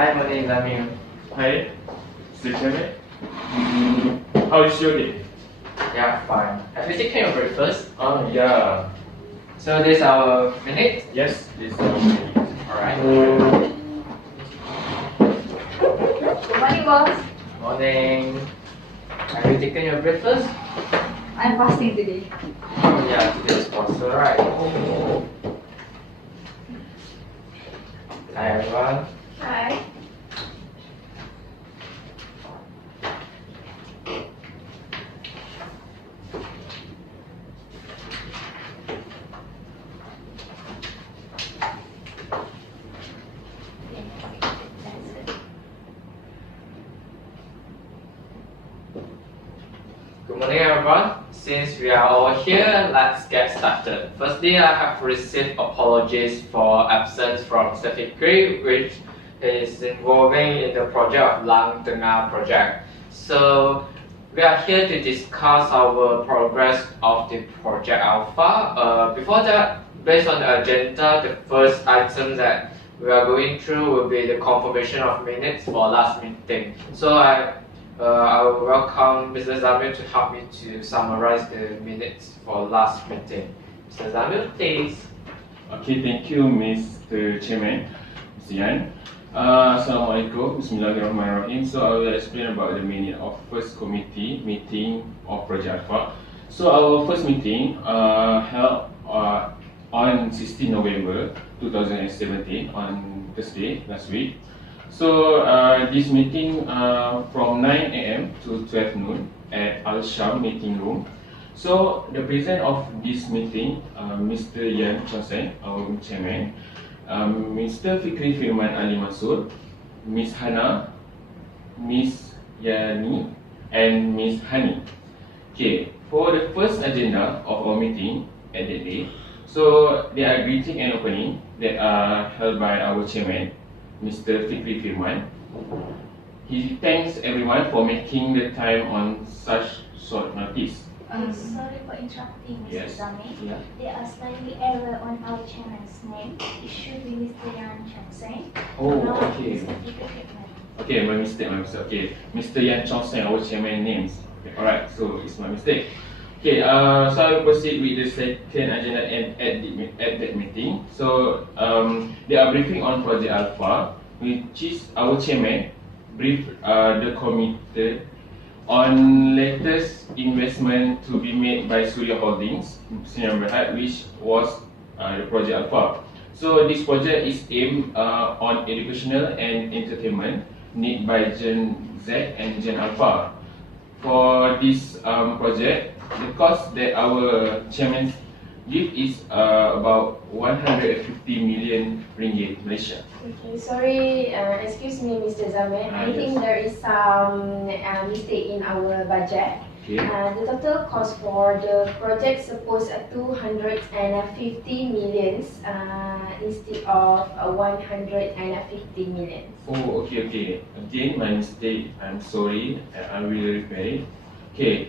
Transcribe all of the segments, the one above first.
Hi, my name is Amir. Hi, Mr. Chairman. How is your day? Yeah, fine. Have you taken your breakfast? Yeah. So this is our minute. Yes, this is our minute. Alright. Good morning, boss. Morning. Have you taken your breakfast? I'm fasting today. Oh yeah, today is possible, right? Hi everyone. Hi. Good morning everyone. Since we are all here, let's get started. Firstly, I have received apologies for absence from Mr. Fikri, which is involving in the project of Lang Tengah project. So we are here to discuss our progress of the project Alpha. Before that, based on the agenda, the first item that we are going through will be the confirmation of minutes for last meeting. So I will welcome Mr. Zamil to help me to summarize the minutes for last meeting. Mr. Zamil, please. Okay, thank you, Mr. Chairman, Mr. Yan. Assalamualaikum, Bismillahirrahmanirrahim. So I will explain about the minute of first committee meeting of Project Alpha. So our first meeting held on 16 November 2017 on Thursday last week. So this meeting from 9 a.m. to 12 noon at Al-Sham meeting room. So the president of this meeting, Mr. Yan Chosen, our chairman, Mr. Fikri Firman Ali Mansur, Miss Hana, Miss Yani, and Miss Hani. Okay, for the first agenda of our meeting at that day, so there are greeting and opening that are held by our chairman, Mr. Fikri Firman. He thanks everyone for making the time on such short notice. Sorry for interrupting, Mr. Yes. Zame. Yeah. There are slightly error on our chairman's name. It should be Mr. Yan Chanseng. Oh, not okay. Mr. Fikri Firman. Okay, my mistake. Okay, Mr. Yan Chong-Seng, our chairman names. Okay, alright, so it's my mistake. Okay, so I will proceed with the second agenda at that meeting. So they are briefing on Project Alpha, which is our chairman briefed the committee on latest investment to be made by Surya Holdings, Sdn Bhd, which was the Project Alpha. So this project is aimed on educational and entertainment need by Gen Z and Gen Alpha. For this project, the cost that our chairman give is about 150 million ringgit Malaysia. Okay, sorry, excuse me, Mr. Zaman. I think yes. there is some mistake in our budget. Okay. The total cost for the project supposed 250 millions instead of 150 millions. Oh, okay. Again, my mistake. I'm sorry. I will repair it. Okay.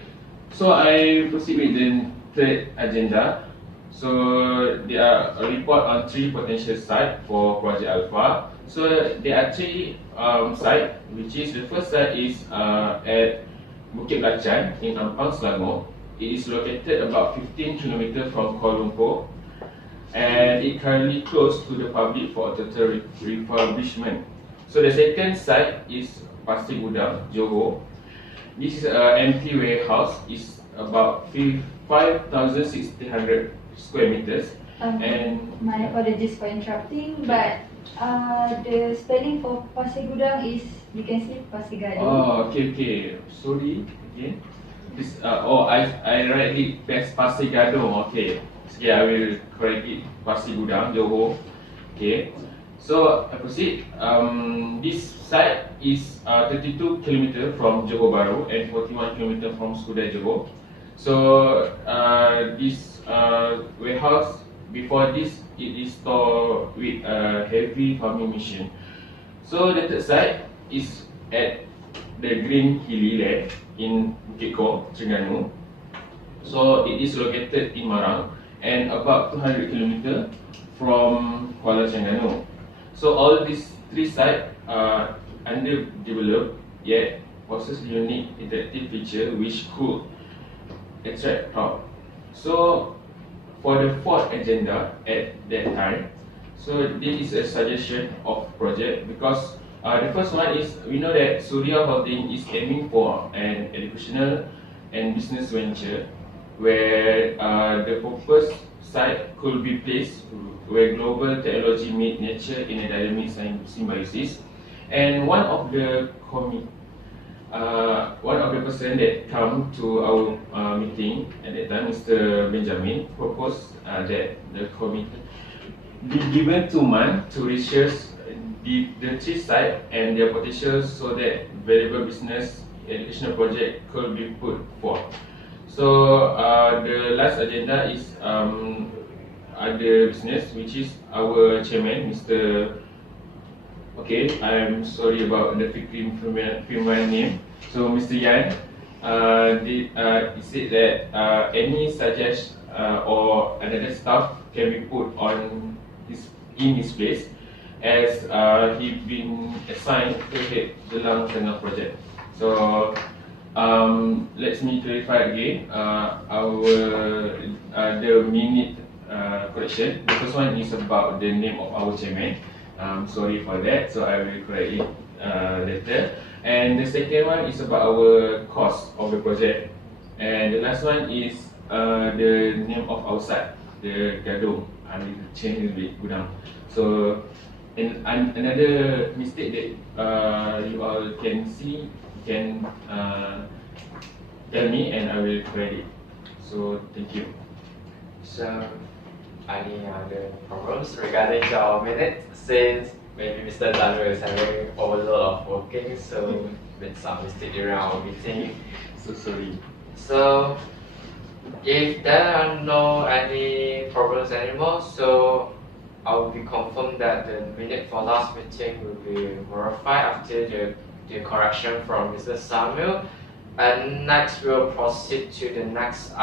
So I proceed with the third agenda. So there are a report on 3 potential sites for Project Alpha. So there are 3 sites, which is the first site is at Bukit Belacan in Ampang, Selangor. It is located about 15 km from Kuala Lumpur, and it currently closed to the public for total refurbishment. So the second site is Pasir Gudang, Johor. This is an empty warehouse. It's about 5,600 square meters. And My apologies for interrupting, but the spelling for Pasir Gudang is, you can say Pasir Gading. oh, okay. Sorry again. This I write it as Pasir Gadong. Okay. I will correct it. Pasir Gudang, Johor. Okay. So I proceed. This site is 32 km from Johor Bahru and 41 km from Skudai, Johor. So this warehouse, before this, it is stored with a heavy farming machine. So the third site is at the Green Hilly Land in Bukit Kong, Terengganu. So it is located in Marang and about 200 km from Kuala Terengganu. So all these three sites are underdeveloped yet possess unique interactive feature which could attract crowd. So for the fourth agenda at that time, so this is a suggestion of project because the first one is we know that Surya Holding is aiming for an educational and business venture where the purpose site could be placed where global technology meet nature in a dynamic symbiosis. And one of the person that come to our meeting at that time, Mr. Benjamin, proposed that the committee be given 2 months to research the three sites and their potential so that valuable business educational project could be put forth. So the last agenda is other business, which is our chairman, Mr. Okay, I'm sorry about the female name. So Mr. Yan, he said that any suggestion or another staff can be put on in his place as he been assigned to head the Lang Tengah project. So let me clarify again the minute correction. The first one is about the name of our chairman. Sorry for that, so I will correct it later. And the second one is about our cost of the project. And the last one is the name of our site, the Gadong. I will change a bit, Gudang. So another mistake that you all can see, can tell me and I will correct it. So thank you. So, any other problems regarding your minute? Since maybe Mr. Daniel is having overload of working, so with some mistake during our meeting. So sorry. So, if there are no any problems anymore, so I will be confirmed that the minute for last meeting will be verified after the correction from Mr. Samuel. And next we'll proceed to the next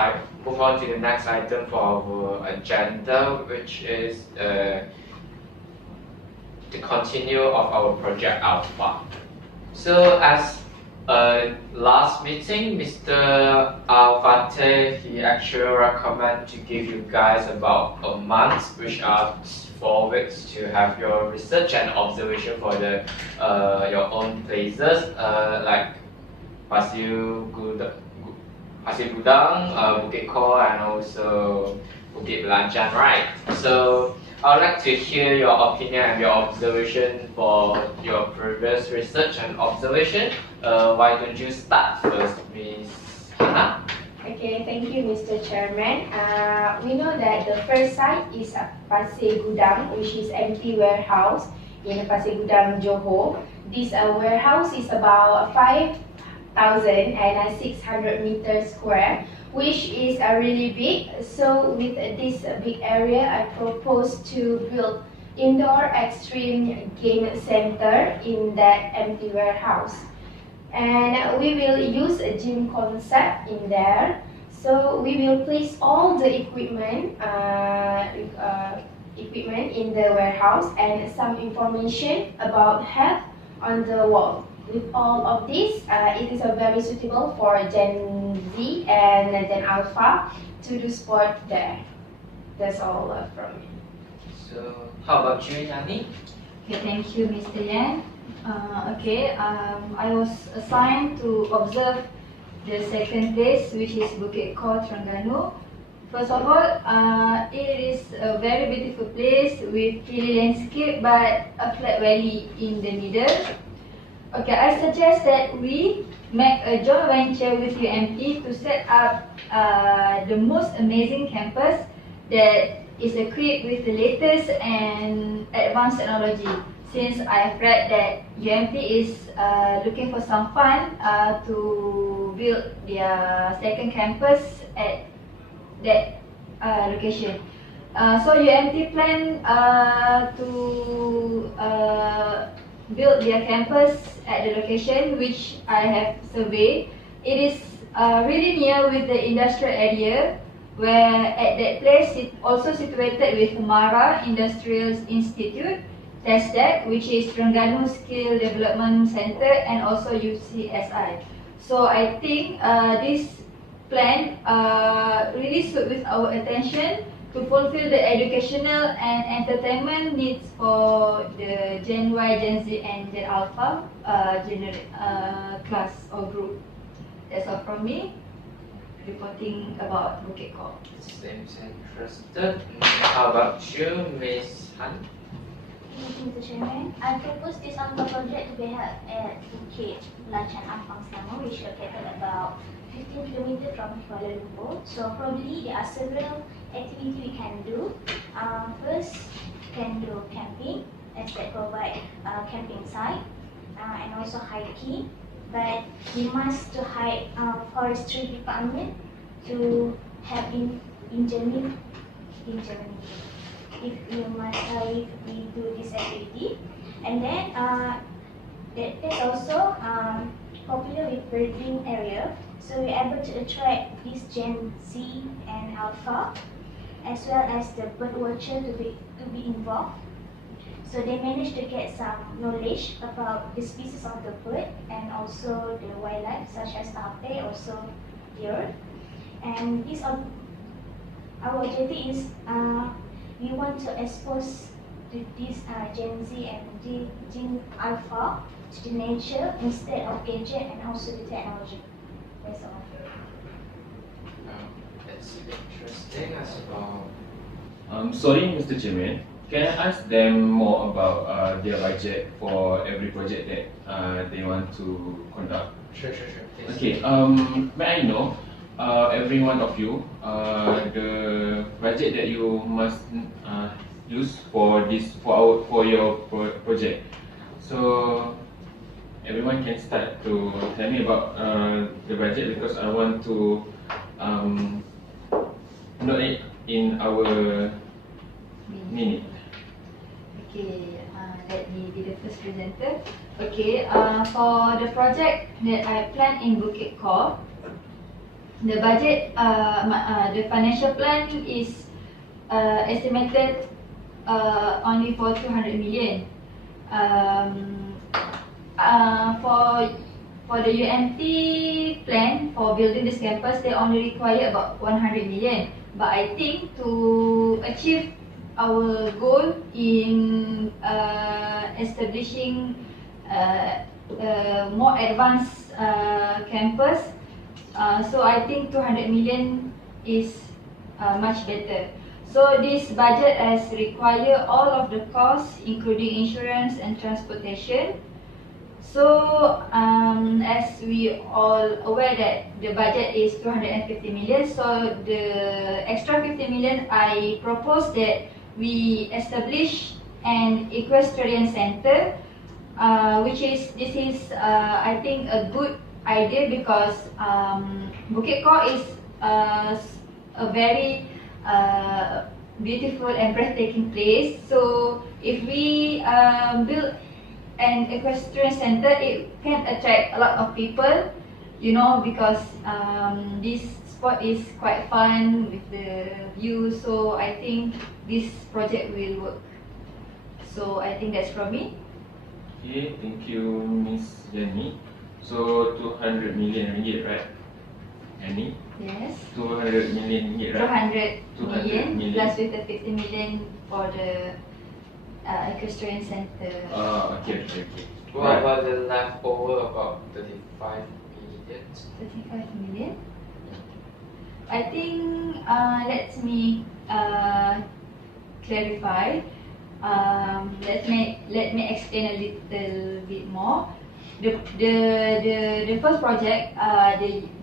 move on to the next item for our agenda, which is the continue of our project Alpha. So as last meeting, Mr. Alfate, he actually recommend to give you guys about a month, which are 4 weeks, to have your research and observation for the your own places like Pasir Gudang, Bukit Kor, and also Bukit Belanjan, right? So I would like to hear your opinion and your observation for your previous research and observation. Why don't you start first, Miss Hannah? Okay, thank you, Mr. Chairman. We know that the first site is Pasir Gudang, which is empty warehouse in Pasir Gudang, Johor. This warehouse is about 5,600 meters square, which is really big. So with this big area, I propose to build indoor extreme game center in that empty warehouse. And we will use a gym concept in there. So we will place all the equipment in the warehouse and some information about health on the wall. With all of this, it is very suitable for Gen Z and Gen Alpha to do sport there. That's all from me. So how about you, Yani? Okay, thank you, Mr. Yan. I was assigned to observe the second place, which is Bukit Kor, Terengganu. First of all, it is a very beautiful place with hilly landscape but a flat valley in the middle. Okay, I suggest that we make a joint venture with UMT to set up the most amazing campus that is equipped with the latest and advanced technology. Since I have read that UMT is looking for some fund to build their second campus at that location. So UMT plan to build their campus at the location which I have surveyed. It is really near with the industrial area, where at that place it also situated with Mara Industrial Institute test deck, which is Terengganu Skill Development Center and also UCSI. So I think this plan really suit with our attention to fulfill the educational and entertainment needs for the Gen Y, Gen Z and Gen Alpha class or group. That's all from me, reporting about Bukit Kor. Seems interested. How about you, Miss Han? Thank you, Mr. Chairman. I propose this on project to be held at Bukit Belacan Ampang, Selangor, which is located about 15 kilometers from Kuala Lumpur. So probably there are several activities we can do. First, we can do camping, as they provide camping site, and also hiking. But we must to hire forestry department to help in Germany. If we do this activity, and then that's also popular with birding area, so we're able to attract this Gen Z and Alpha, as well as the bird watcher to be involved. So they managed to get some knowledge about the species of the bird and also the wildlife such as tape, also deer. And this our objective is we want to expose to this Gen Z and Gen Alpha to the nature instead of gadget and also the technology. That's all. That's interesting as well. Sorry, Mr. Chairman. Can I ask them more about their budget for every project that they want to conduct? Sure. Please. Okay. May I know, every one of you, the budget that you must use for your project. So everyone can start to tell me about the budget, because I want to note it in our minute. Okay, let me be the first presenter. Okay, for the project that I planned in Bukit Kor, the budget, the financial plan is estimated only for 200 million. For the UMT plan for building this campus, they only require about 100 million. But I think to achieve our goal in establishing more advanced campus, so I think 200 million is much better. So this budget has required all of the costs, including insurance and transportation. So as we all aware that the budget is 250 million, so the extra 50 million I propose that we establish an equestrian center, this is I think a good idea, because Bukit Kor is a very beautiful and breathtaking place. So if we build an equestrian center, it can attract a lot of people, because this spot is quite fun with the view. So I think this project will work. So I think that's from me. Okay, thank you, Miss Jenny. So 200 million ringgit, right? Annie? Yes. 200 million ringgit, right? 200 million plus with the 50 million for the equestrian center. Okay. What about the leftover, about 35 million? 35 million? I think let me clarify. Let me explain a little bit more. The first project,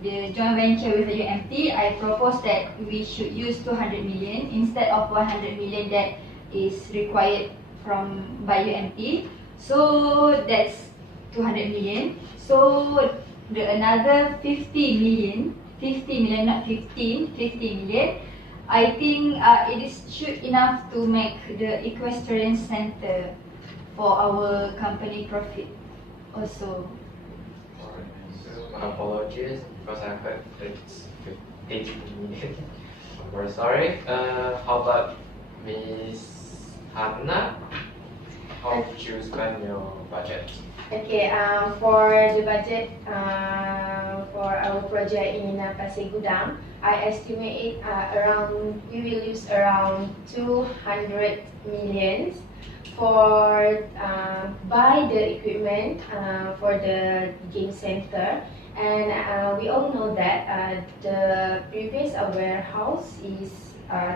the joint venture with the UMT, I propose that we should use 200 million instead of 100 million that is required by UMT. So that's 200 million. So the another 50 million, not 15, 50 million, I think it should enough to make the equestrian center for our company profit also. So my apologies, because I heard it's 80 million. I'm very sorry. How about Miss Hannah? how would you spend your budget? Okay, for the budget for our project in Pasir Gudang, I estimate it around, we will use around 200 million for buy the equipment for the game center. And we all know that the previous warehouse is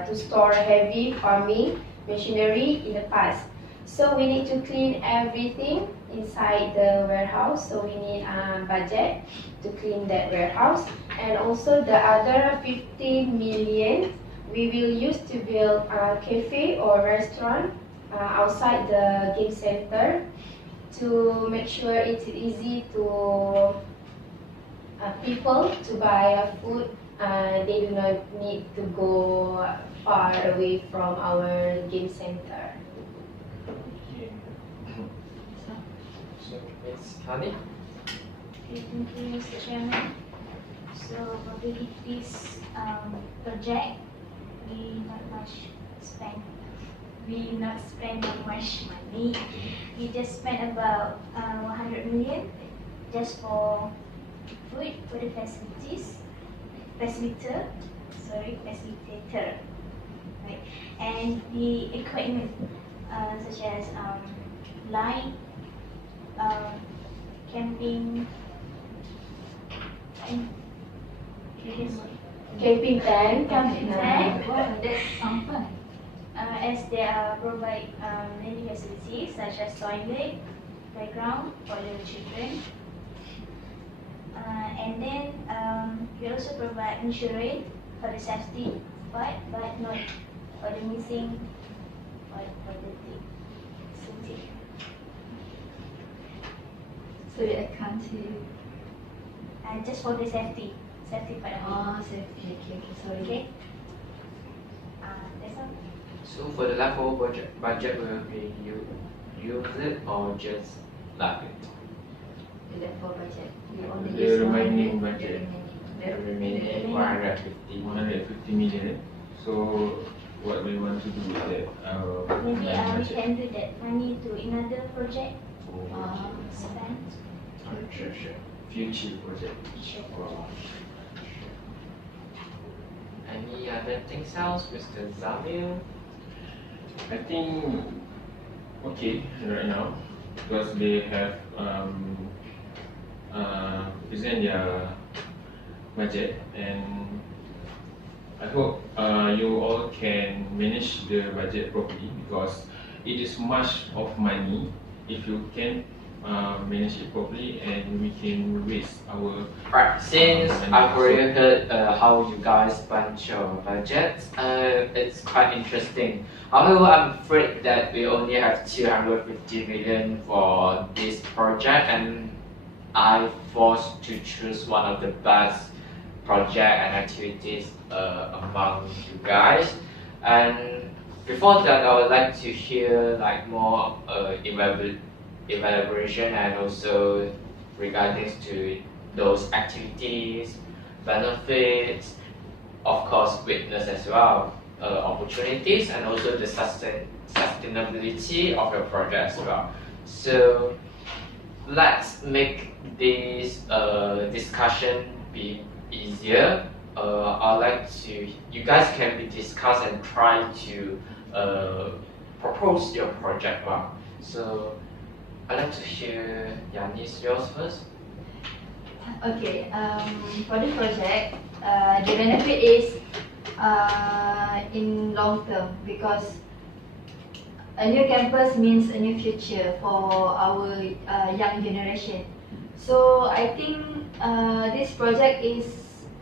to store heavy farming machinery in the past. So we need to clean everything inside the warehouse. So we need a budget to clean that warehouse. And also the other 15 million we will use to build a cafe or restaurant outside the game center to make sure it's easy to people to buy food. They do not need to go far away from our game center. So, Ms. Hani? Okay, thank you, Mr. Chairman. So, with this project, we not spend that much money. We just spent about 100 million just for food for the facilitator, right? And the equipment such as light, camping, and Camping tent. Wow, that's some fun. as they provide many facilities such as toilet, playground for the children. And then we also provide insurance for the safety part, but not for the missing or for the thing. Sorry, I can't hear you. Just for the safety part. Oh, safety. Okay, sorry. Okay. That's all. So for the leftover budget will be you use it or just like it? The leftover budget. We only The use remaining 100, budget. The remaining 150. 150 million. So what we want to do with that? Maybe we budget? can do that money to another project. Oh, Spend. sure, sure. Future project. Sure. Wow. Any other things else, Mr. Zamil? I think okay right now because they have present their budget, and I hope you all can manage the budget properly because it is much of money if you can manage it properly, and we can raise our Right, since I've already heard how you guys spend your budget, it's quite interesting. However, I'm afraid that we only have 250 million for this project, and I'm forced to choose one of the best project and activities among you guys. And before that, I would like to hear like more elaboration and also regarding to those activities, benefits, of course, weakness as well, opportunities, and also the sustainability of your project as well. So let's make this discussion be easier. I'd like to, you guys can be discuss and try to propose your project. Well, so I'd like to hear Yanis yours first. Okay, for the project, the benefit is in long term because a new campus means a new future for our young generation. So I think this project is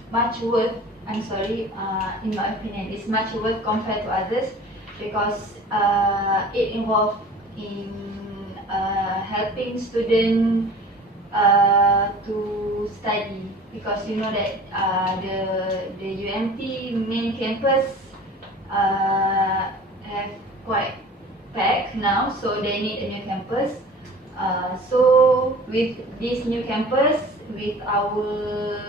much worth, I'm sorry, in my opinion, it's much worth compared to others because it involves in helping students to study because you know that the UMT main campus have quite packed now, so they need a new campus. So with this new campus, with our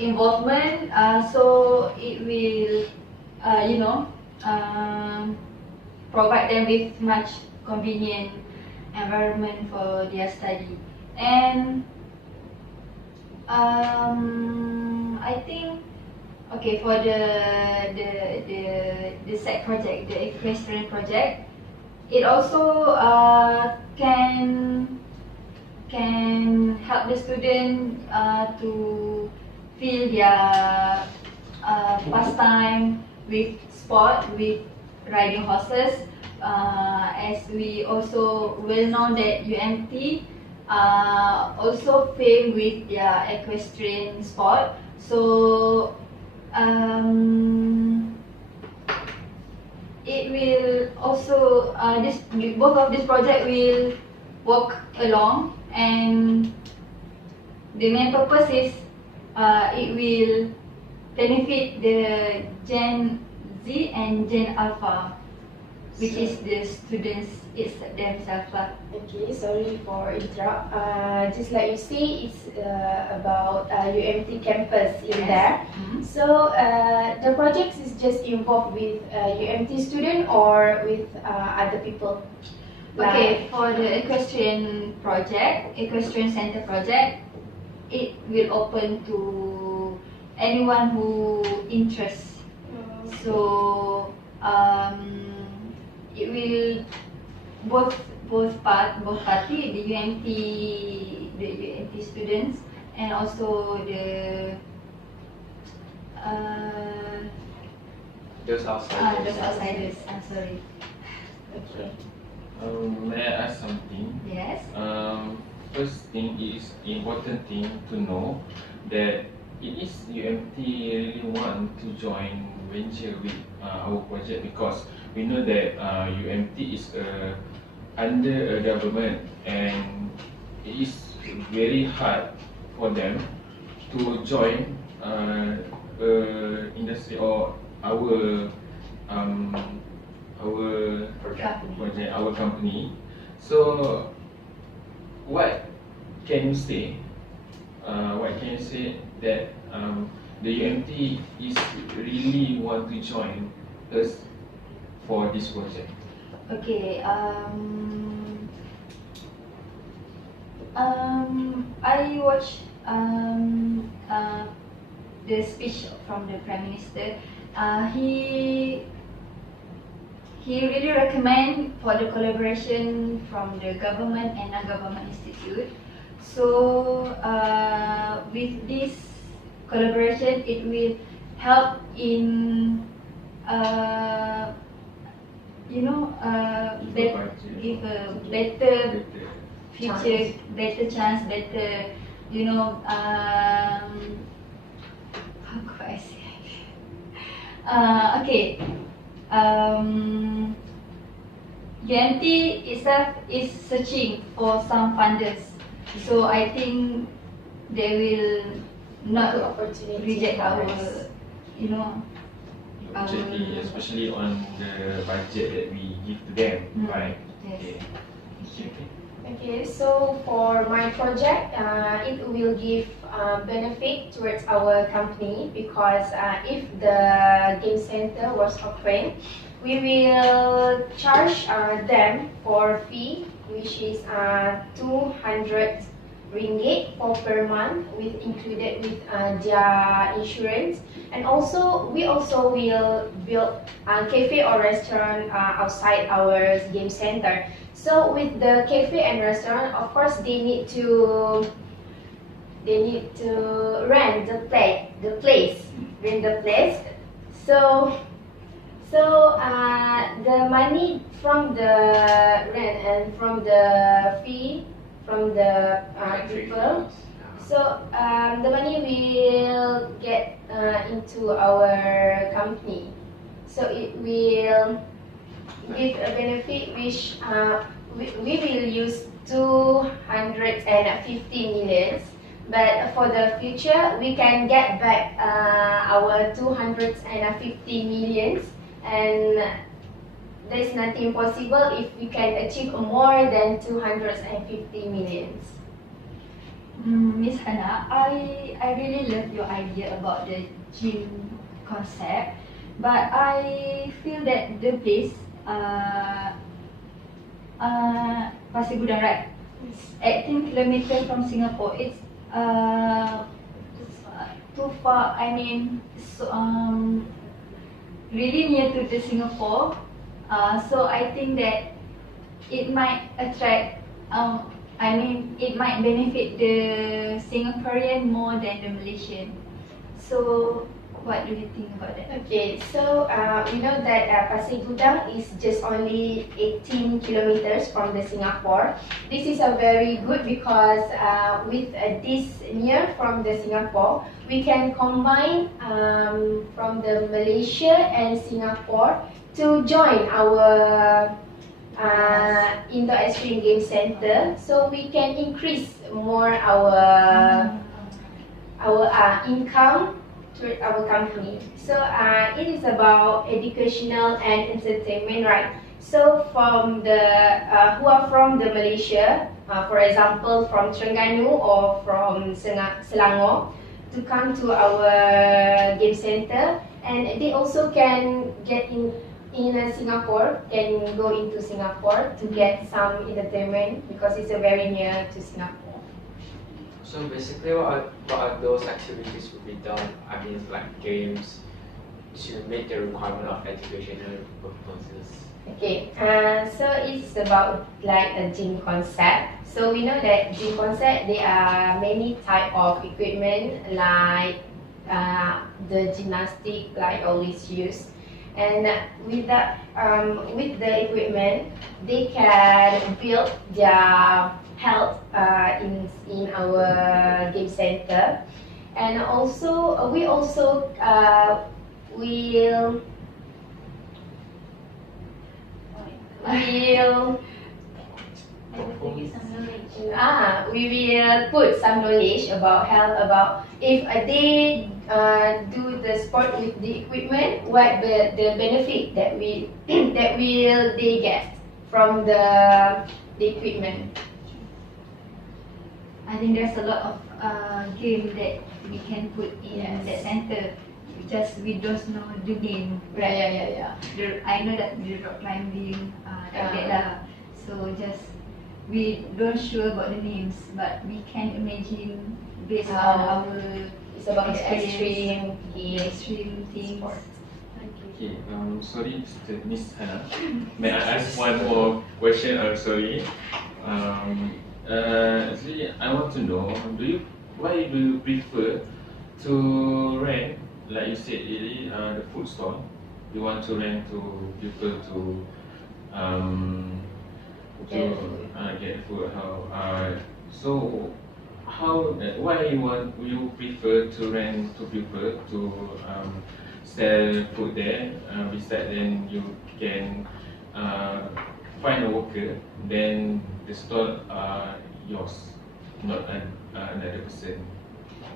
involvement, so it will provide them with much convenient environment for their study. And I think okay, for the SEC project, the equestrian project, it also can help the student to feel their pastime with sport, with riding horses. As we also well know that UMT also famed with their equestrian sport. So it will also both of this project will work along, and the main purpose is it will benefit the Gen Z and Gen Alpha, which is the students themselves. Okay, sorry for interrupt. Just like you say, it's about UMT campus in there. So the project is just involved with UMT student or with other people? Okay, for the equestrian project, equestrian center project, it will open to anyone who interests. So it will both party, the UMT students and also the Those outsiders. those outsiders. I'm sorry. Okay. May I ask something? Yes. First thing is important thing to know that it is UMT really want to join venture with our project, because we know that UMT is under a government, and it is very hard for them to join industry or our project, our company. So what can you say? What can you say that the UMT is really want to join us for this project? Okay. I watched the speech from the Prime Minister. He really recommend for the collaboration from the government and non-government institute. So with this collaboration, it will help in give a better future, better chance, better how could I say? Okay. UMT itself is searching for some funders, so I think they will not reject our, Objective, especially on the budget that we give to them, right? Yes. Okay. Okay, so for my project, it will give benefit towards our company, because if the game center was open, we will charge them for fee, which is 200 ringgit per month, with included with their insurance. And also we also will build a cafe or restaurant outside our game center. So with the cafe and restaurant, of course they need to rent the place. So the money from the rent and from the fee from the people, so the money will get into our company. So it will give a benefit which we will use 250 millions. But for the future, we can get back our 250 millions, and there's nothing possible if we can achieve more than 250 millions. Miss Hannah, I really love your idea about the gym concept, but I feel that the place Pasir Gudang, right? 18 kilometers from Singapore. It's too far. I mean, so, really near to the Singapore. So I think that it might attract. I mean, it might benefit the Singaporean more than the Malaysian. So, what do you think about that? Okay, so we know that Pasir Gudang is just only 18 kilometers from the Singapore. This is a very good because with this near from the Singapore, we can combine from the Malaysia and Singapore to join our indoor extreme game center, so we can increase more our income to our company. So it is about educational and entertainment, right? So from the who are from the Malaysia, for example from Terengganu or from Selangor, to come to our game center, and they also can get in Singapore, can go into Singapore to get some entertainment because it's very near to Singapore. So basically, what are those activities will be done? I mean, like games to meet the requirement of educational purposes. Okay, so it's about like a gym concept. So we know that gym concept, there are many type of equipment like the gymnastic like always use. And with that, with the equipment, they can build their health in our game center, and also we also will we will put some knowledge about health, about if they do the sport with the equipment, what the benefit that that will they get from the equipment. I think there's a lot of game that we can put in that center. Just we don't know the name. Right, yeah. I know that the rock climbing, like that lah. So just we don't sure about the names, but we can imagine based on our it's about the experience, extreme things. sport. Okay, sorry, Miss Hannah. May I ask one more question? Sorry. Actually, I want to know, why do you prefer to rent, like you said, really, the food stall? You want to rent to people to get food. Why you prefer to rent to people to sell food there? Besides, then you can find a worker, then the stall are yours, not another person.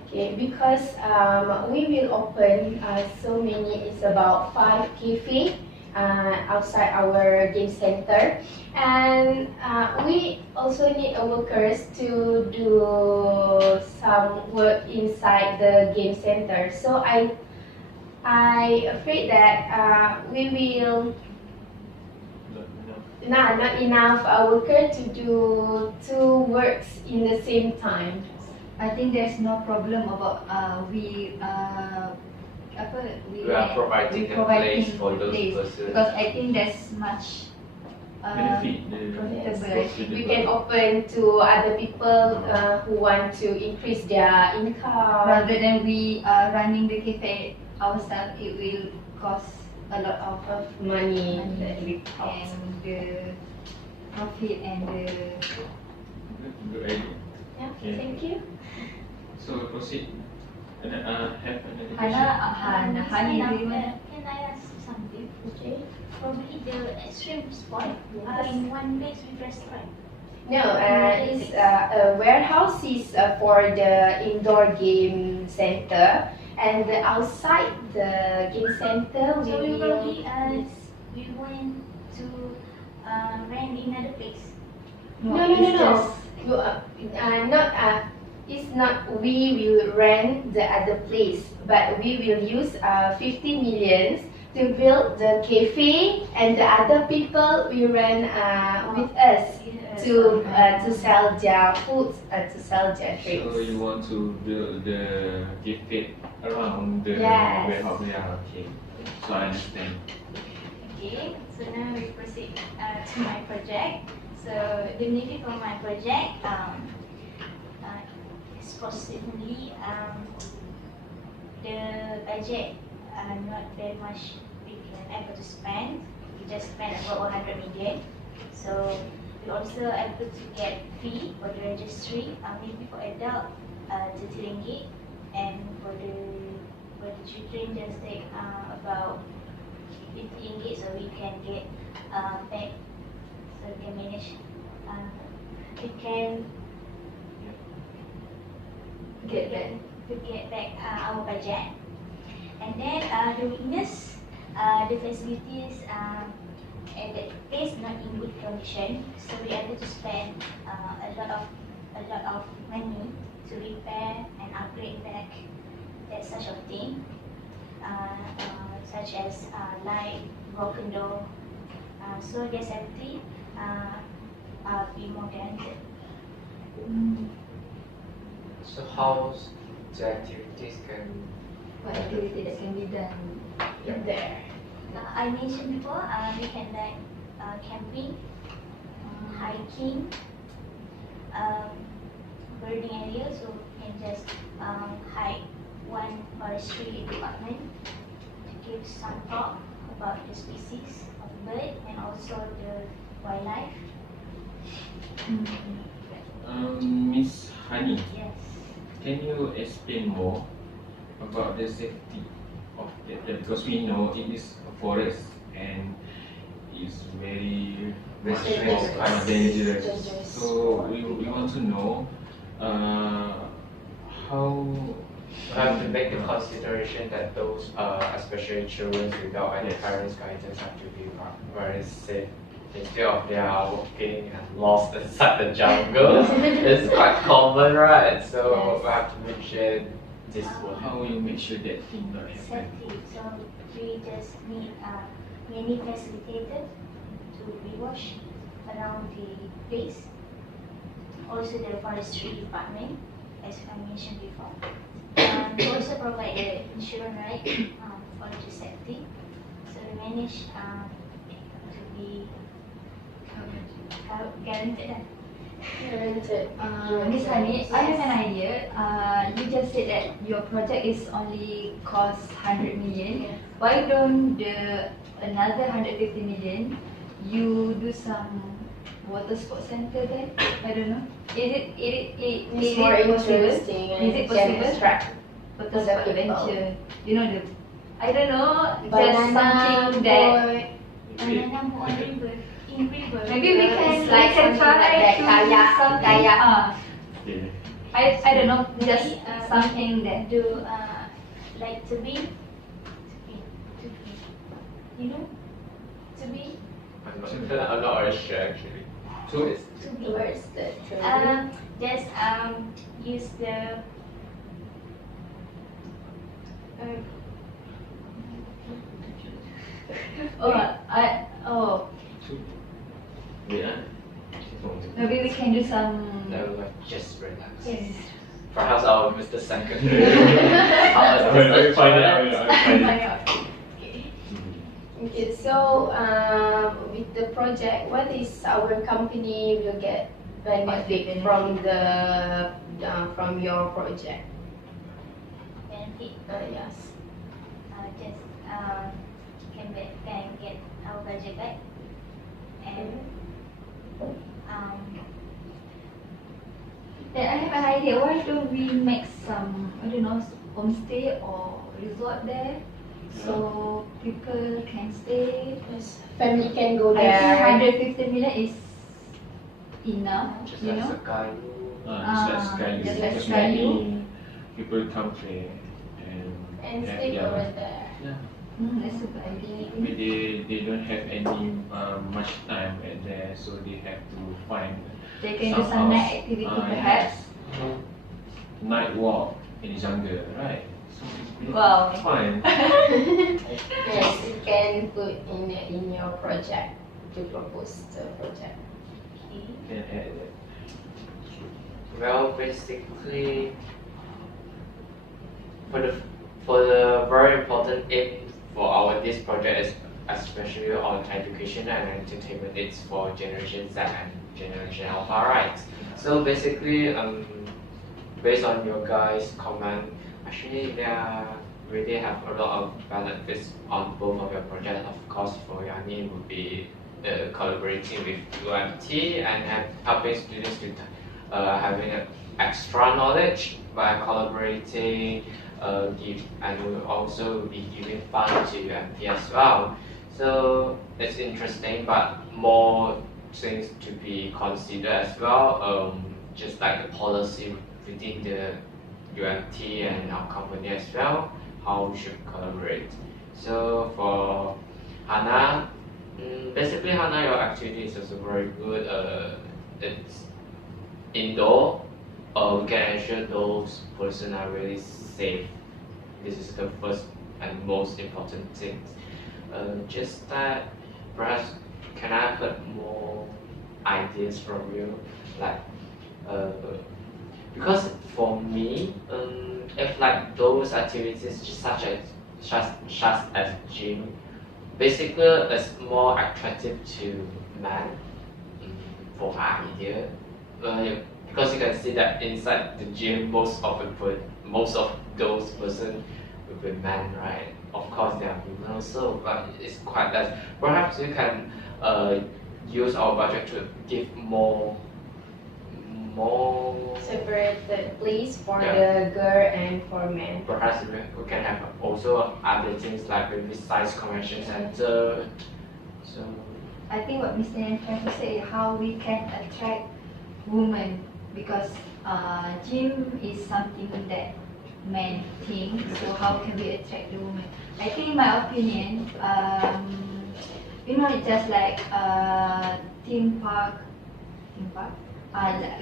Okay, because we will open so many, it's about 5 cafe outside our game center, and we also need workers to do some work inside the game center. So I afraid that we will not enough worker to do 2 works in the same time. I think there's no problem about we are providing the place for those persons. Because I think there's much Benefit. profitable. We can open to other people who want to increase their income. Rather than we are running the cafe ourselves, it will cost a lot of money money that we cost. and the profit and the Good idea. Yeah, Okay. thank you. So proceed. Have another question. Hani, do you want? Can I ask something? Okay. Probably the extreme sport in one place with restaurant. No, it's a warehouse is for the indoor game center, and the outside the game center So we will probably we going to rent another place. no. It's not we will rent the other place, but we will use 50 millions to build the cafe, and the other people will run with us to sell their foods, to sell their drinks. So you want to build the cafe around the Yes. warehouse? Yeah, okay. So I understand. Okay, so now we proceed to my project. So the benefit from my project is possibly the budget not very much we can able to spend. We just spend about 100 million. So we also able to get fee for the registry, maybe for adult 30 ringgit, and for the children just take about 50 ringgit, so we can get back, so we can manage, we can get back our budget. And then the weakness, the facilities at that place not in good condition, so we are able to spend a lot of money to repair and upgrade back that such of thing, such as light, broken door, so their safety be more guaranteed. So how the activities can What activity that can be done there? I mentioned before, we can like camping, hiking, birding area, so we can just hike one forestry department to give some talk about the species of bird and also the wildlife. Miss Hani, Yes. can you explain more about the safety of that? Because we know it is a forest and it's very Dangerous. dangerous. So we want to know how. we have to make the consideration that those, especially children without any Yes. parents' guidance, have to be very safe. Instead of they are walking and lost inside the jungle, it's quite common, right? So we have to make sure this will How will you make sure that thing not happen? Safety, so we just need many facilitators to rewash around the place. Also the forestry department, as I mentioned before. We also provide the insurance right for the safety. So we manage to be guaranteed. Miss Hani, I have an idea. You just said that your project is only cost 100 million. Yes. Why don't the another 150 million you do some water sports center there? I don't know. It's more interesting Is and it can possible? attract Water the sport people. adventure. You know the, I don't know, just banana something that boat. Banana boat on river, in river. maybe we can It's like something try like that, to kayak, do something. kayak. Okay. I don't know, just Maybe, something that do like to be, you know, to be. I'm not very sure actually. So It's To be. Towards the Just use the yeah. maybe we can do some. no, like just relax. yes. Perhaps I'll miss the second. I will find it. I will find it. Okay, so with the project, what is our company will get benefit from the from your project? Benefit. Yes. Just can get our budget back, and Then I have an idea. Why don't we make some, I don't know, homestay or resort there, so people can stay. Yes. Family can go I think there. 150 million is enough, Just you like know. Sakayu. Just like just Sky like because Sky many people come there And have stay their- over there. Yeah. That's a good idea. But they don't have any much time at there, so they have to find They can do some night activity perhaps. night walk in the jungle, right? So Wow. Fine. Yes, you can put in your project to propose the project. Can add that. Well, basically, for the very important aim for our this project is especially on education and entertainment. It's for Generation Z and Generation Alpha, right? So basically, based on your guys' comment, actually there really have a lot of benefits on both of your projects. Of course, for Yani would be collaborating with UMT and helping students to having extra knowledge by collaborating. And we will also be giving funds to UMT as well. So it's interesting, but more things to be considered as well. Just like the policy within the UMT and our company as well, how we should collaborate. So for Hana, basically Hana, your activity is also very good. It's indoor. We can ensure those persons are really safe. This is the first and most important thing. Just that, perhaps can I put more ideas from you, like because for me, if like those activities such as gym, basically it's more attractive to men, for my idea. Because you can see that inside the gym, most of those persons will be men, right? Of course, there are women also, but it's quite less. Perhaps you can use our budget to give more Separated place for Yeah. the girl and for men. Perhaps we can have also other things like maybe science convention center. So I think what Mr. Yan trying to say is how we can attract women, because gym is something that men think. So how can we attract the women? I think, in my opinion, it's just like theme park,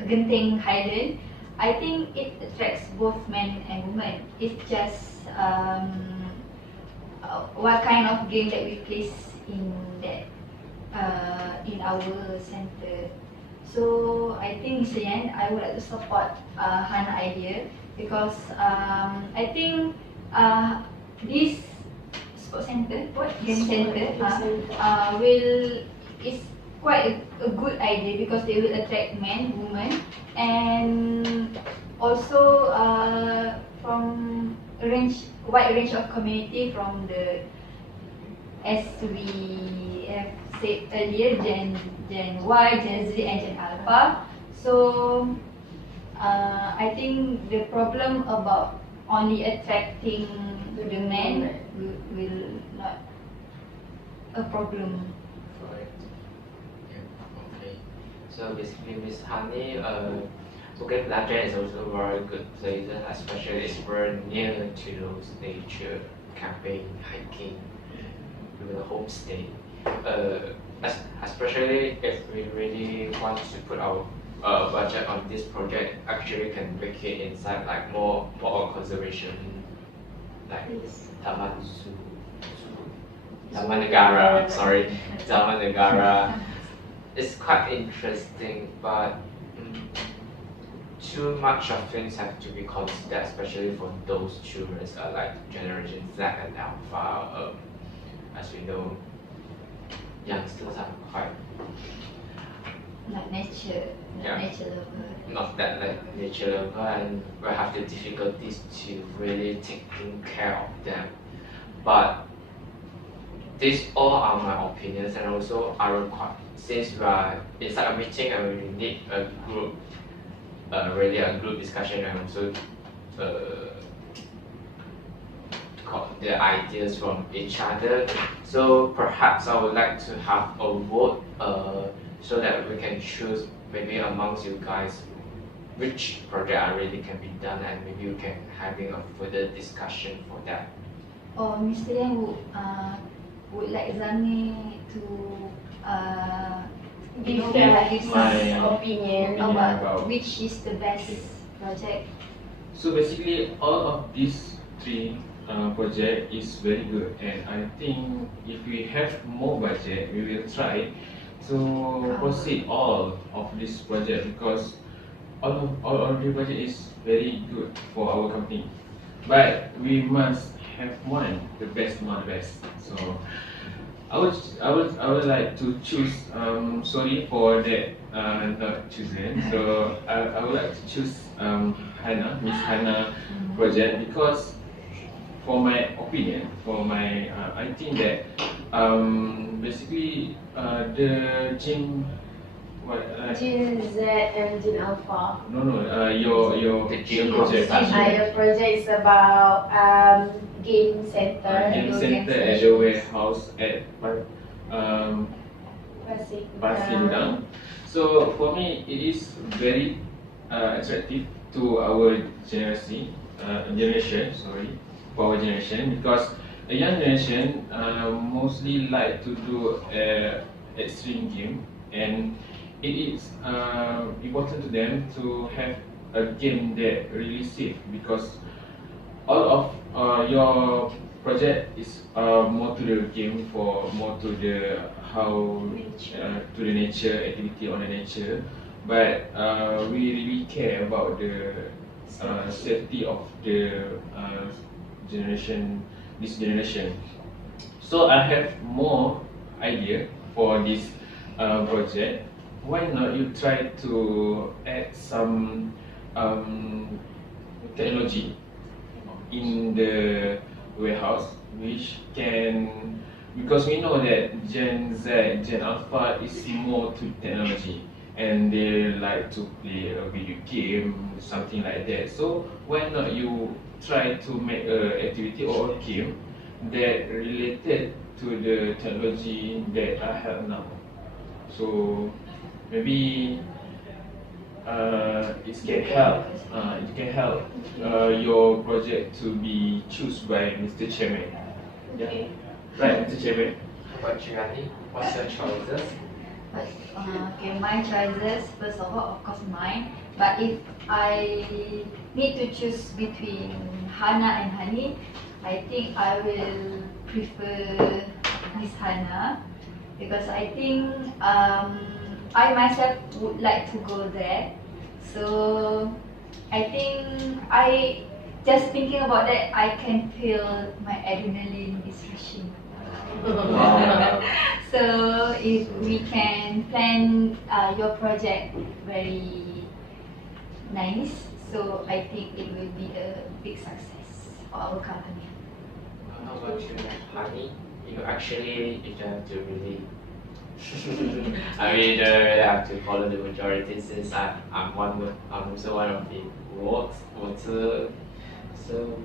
Genting Highland. I think it attracts both men and women. It's just what kind of game that we place in that in our center. So I think, Mr. Yan, I would like to support Hana idea, because I think this sports center, game center, is quite a good idea, because they will attract men, women, and also from wide range of community, from the, as we have said earlier, Gen Y, Gen Z, and Gen Alpha. So I think the problem about only attracting the men will not a problem. right. Yeah. Okay. So basically, Miss Honey, Bukit Belacan is also a very good place, especially it's very near to those nature camping, hiking, with a homestay. Especially if we really want to put our budget on this project, actually can make it inside like more of conservation, like Taman Negara. Sorry, Taman Negara. It's quite interesting, but too much of things have to be considered, especially for those children like Generation Z and Alpha. As we know, youngsters are quite Not nature, Yeah. nature lover. not that like nature lover, and will have the difficulties to really taking care of them. But these all are my opinions, and also I require, since we are inside a meeting and we need a group, really a group discussion, and also the ideas from each other. So perhaps I would like to have a vote, so that we can choose maybe amongst you guys which project really can be done, and maybe we can having a further discussion for that. Or Mr. Yan would like Zani to Give his my opinion. about which is the best project. So basically, all of these three project is very good, and I think if we have more budget, we will try to proceed all of this project because all of the budget is very good for our company. But we must have one, the best among the best. So I would like to choose. Sorry for that, not chosen. So I would like to choose Hannah, Miss Hannah project because, for my opinion, I think that basically the gene. What? Gene Z and Gene Alpha. No. Your project. Your project is about game center. Game center at the warehouse at Pasir Gudang. So for me, it is very attractive to our generation. For our generation, because a young generation mostly like to do extreme game, and it is important to them to have a game that really safe, because all of your project is more to the game, for more to the to the nature activity on the nature, but we really care about the safety of the this generation. So I have more idea for this project. Why not you try to add some technology in the warehouse, which can, because we know that Gen Z, Gen Alpha is more to technology, and they like to play a video game, something like that. So why not you try to make a activity or a game that related to the technology that I have now? So maybe it can help your project to be chosen by Mr. Chairman. Okay. Yeah. Right, Mr. Chairman. How about you, Annie? What's your choices? Okay, my choices, first of all, of course mine. But if I need to choose between Hannah and Hani, I think I will prefer Miss Hannah, because I think I myself would like to go there. So I think just thinking about that, I can feel my adrenaline is rushing. So if we can plan your project very nice, so I think it will be a big success for our company. How about you, Hani? You don't have to really. You don't really have to follow the majority, since I'm also one of the voter. So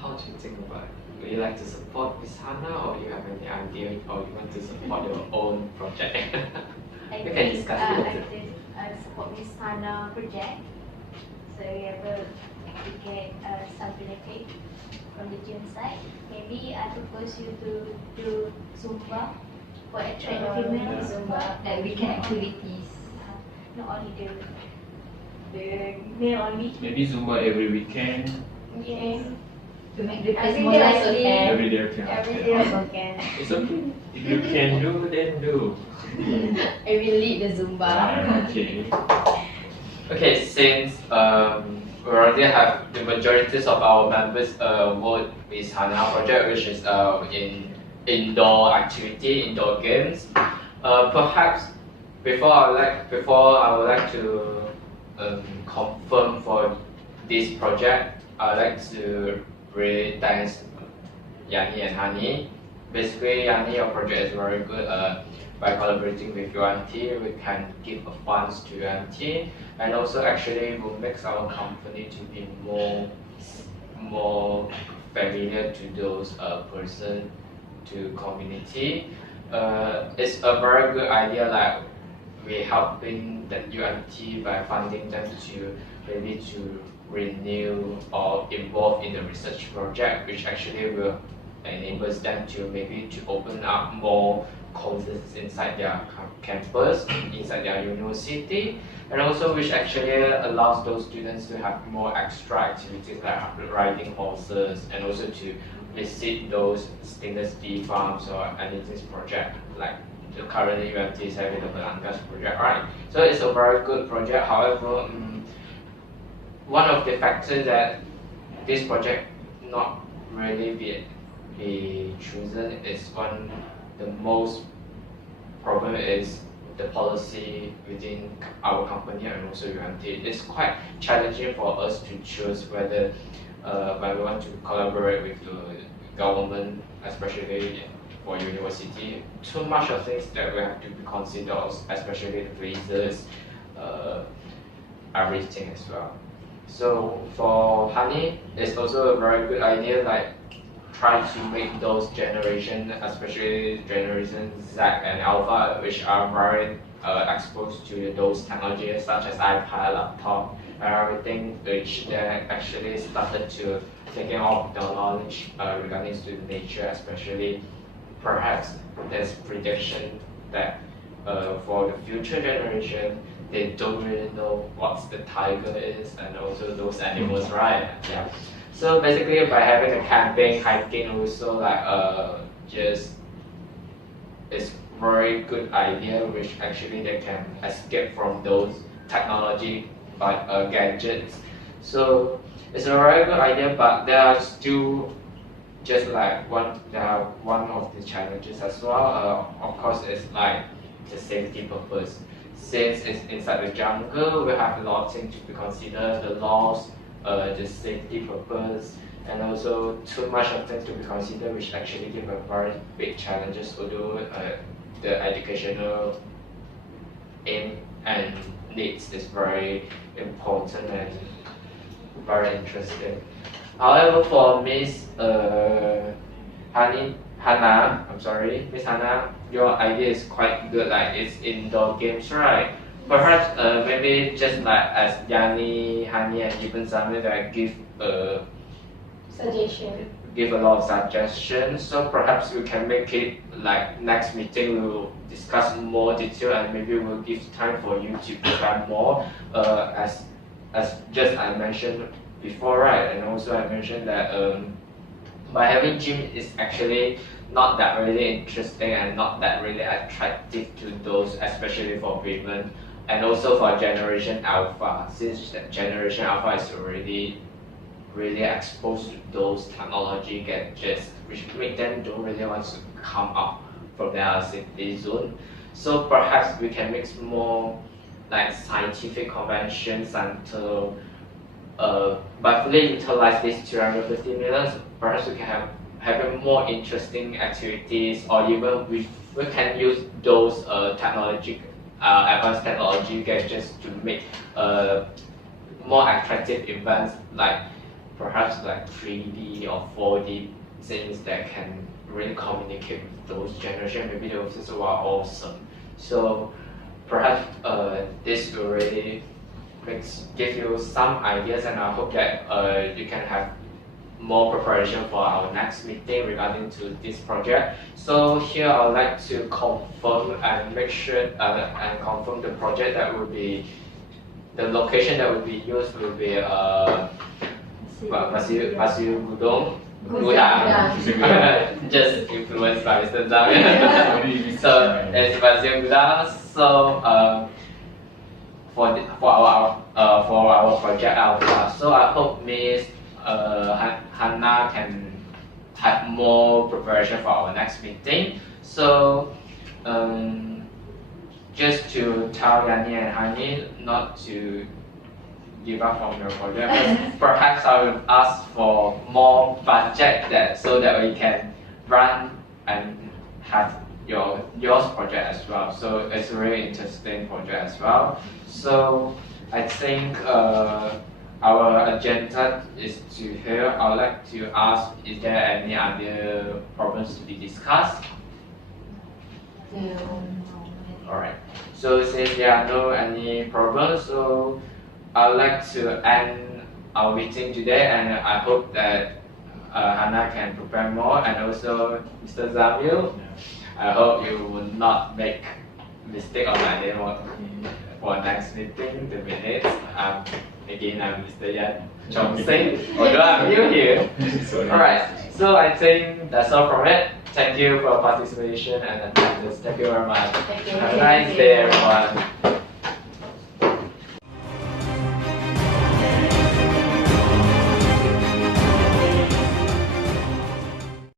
how do you think about it? Would you like to support Miss Hannah, or you have any idea, or you want to support your own project? I We can think discuss I later. think I support Miss Hannah project. So we get some benefit from the gym side. Maybe I propose you to do Zumba for attract the female Zumba. Like weekend activities. Not only the male only. Maybe Zumba every weekend, Yes. To make the place Every more day also lively. can. every day. Okay. Every day also can. It's okay. If you can do, then do. I will lead the Zumba. Okay. Okay, since we already have the majorities of our members vote Miss Hannah project, which is in indoor activity, indoor games. Perhaps before I would like to confirm for this project, I would like to really thank Yani and Hani. Basically, Yani, your project is very good. By collaborating with UMT, we can give funds to UMT, and also actually will make our company to be more familiar to those person, to community. It's a very good idea. Like we helping the UMT by funding them to maybe to renew or involve in the research project, which actually will enables them to maybe to open up more courses inside their campus, inside their university, and also which actually allows those students to have more extra activities like riding horses, and also to visit those stainless steel farms or anything project like currently UMT is having the Belangas project, right? So it's a very good project. However, one of the factors that this project not really be chosen is the most problem is the policy within our company and also UMT. It's quite challenging for us to choose whether when we want to collaborate with the government, especially for university. Too much of things that we have to be considered, especially the visas, everything as well. So for Honey, it's also a very good idea, like try to make those generation, especially generation Z and Alpha, which are very exposed to those technologies such as iPad, laptop, and everything, which they actually started to taking off the knowledge regarding to the nature, especially perhaps there's prediction that for the future generation, they don't really know what the tiger is and also those animals, right? Yeah. So basically, by having a camping, hiking, also like just it's very good idea, which actually they can escape from those technology like gadgets. So it's a very good idea, but there are still just like there are one of the challenges as well. Of course, it's like the safety purpose. Since it's inside the jungle, we have a lot of things to be considered, the laws, the safety purpose, and also too much of things to be considered, which actually give a very big challenges. Although the educational aim and needs is very important and very interesting. However, for Miss Hannah, I'm sorry, Miss Hannah, your idea is quite good. Like it's indoor games, right? Perhaps maybe just like as Yanni, Hani, and even Samuel that give Suggestion. Give a lot of suggestions. So perhaps we can make it like next meeting. We will discuss more detail and maybe we'll give time for you to prepare more. As just I mentioned before, right? And also I mentioned that by having gym is actually not that really interesting and not that really attractive to those, especially for women, and also for Generation Alpha, since Generation Alpha is already really exposed to those technology gadgets, which make them don't really want to come out from their safety zone. So perhaps we can mix more like scientific conventions until by fully utilize these 250 million, perhaps we can have more interesting activities, or even we can use those advanced technology gadgets to make more attractive events, like perhaps like 3D or 4D things that can really communicate with those generations. Maybe those are awesome. So perhaps this will really give you some ideas, and I hope that you can have more preparation for our next meeting regarding to this project. So here I would like to confirm and make sure and confirm the project that will be, the location that will be used will be Pasir Gudang. Just influenced by Mr. Zhang. So it's Pasir Gudang. So for our project Alpha. So I hope Miss Hannah can have more preparation for our next meeting. So just to tell Yanni and Hani not to give up on your project. Perhaps I will ask for more budget so that we can run and have yours project as well. So it's a really interesting project as well. So I think our agenda is to here. I would like to ask, is there any other problems to be discussed? No. Alright. So since there are no any problems, so I would like to end our meeting today, and I hope that Hannah can prepare more, and also Mr. Zamil. I hope you will not make mistake on my name for next meeting, the minutes. Again, I'm Mr. Yan Chong Sing, although I'm new here. Alright, so I think that's all from it. Thank you for participation and attendance. Thank you very much. Thank you. Have a nice day, everyone.